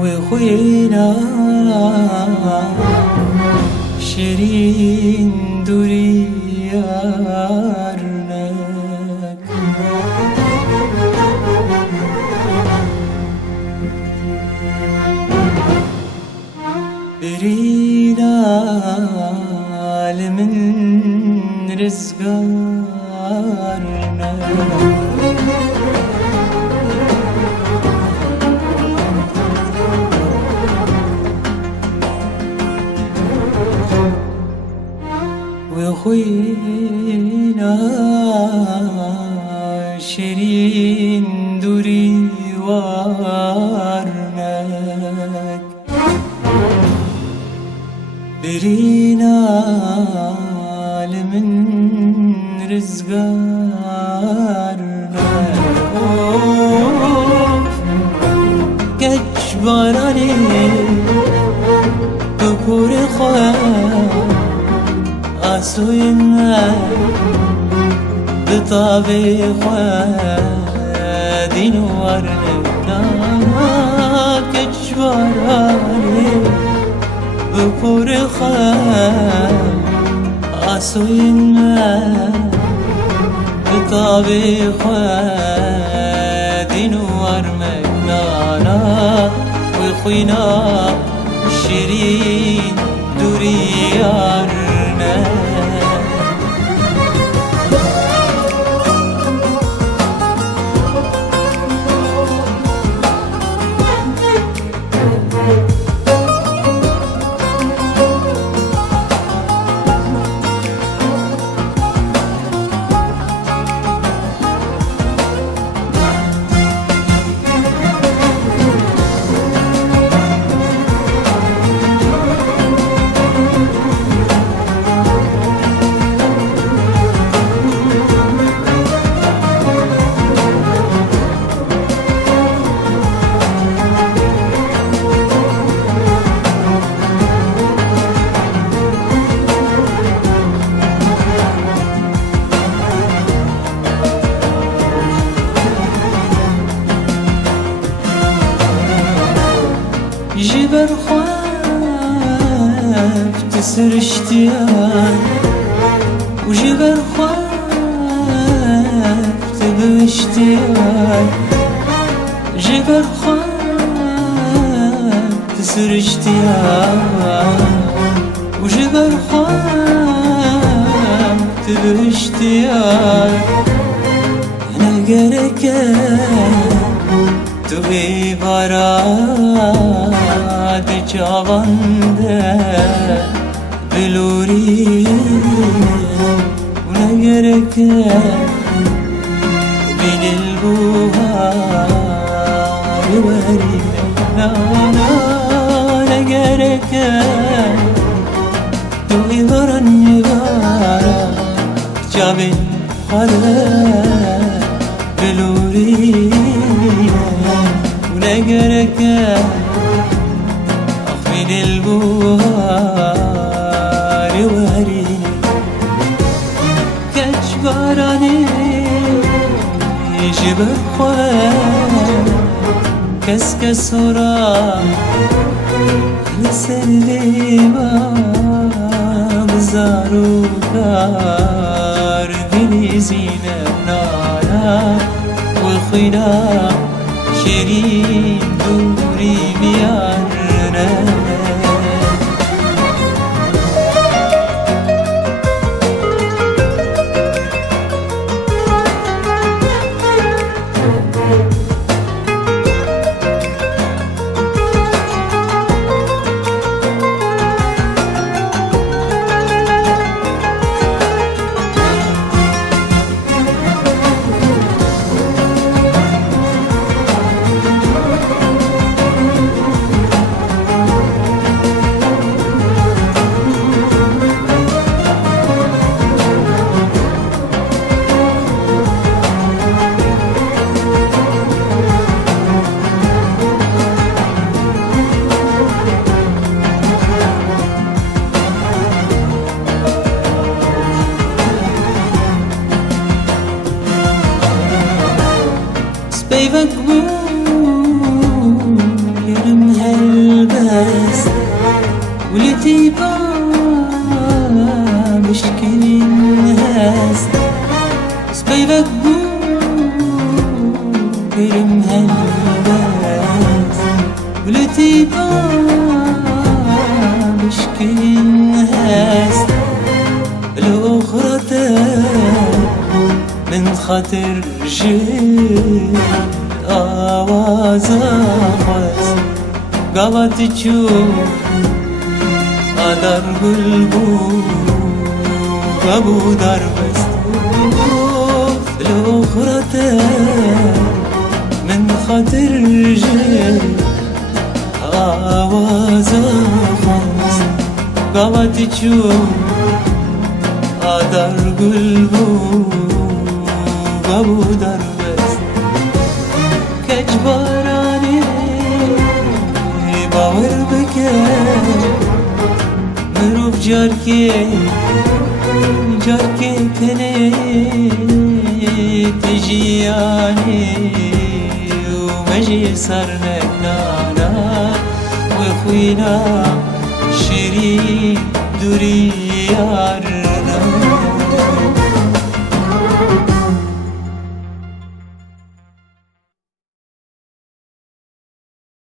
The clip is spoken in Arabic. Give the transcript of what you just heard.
وخوينا شيرين دوري يارنك برينا لمن رزقارنا وخوينا شيرين دوري وارنك برينا لمن رزقارنا كجبراني بكور خواه عسوينا بطابي خوادين ورننا كجبراني بكور خواه عسوينا بطابي خوادين ورمنا وخوينا شيرين دوري يارنا جبر خواف تسر اشتياق وجبر خواف تبو اشتياق جبر خواف تسر اشتياق وجبر خواف تبو اشتياق انا قرك توی باراد جوانده بلوری و نگرک بین البوهار وری نانا نگرک توی برن بارا جابین خاله بلوری ونقرك أخفين البوار وهريني كجبراني جبر خواه كسكس وراه لسلي ما بزارو كار دني زينة نانا وخينا شيرين دوري بيارنا قلتي بشكين هست الأخرى من خاطر جيت آواز خواست قوات تشوف أدر قلبو أبو دار بست الأخرى من خاطر جيت آواز خواست قوات تشوف أدر قلبو أبو دار بست كجباراني باور بكر مروف جاركي تني تجياني ومجي صرنك نانا وخوينا شيرين دوري يار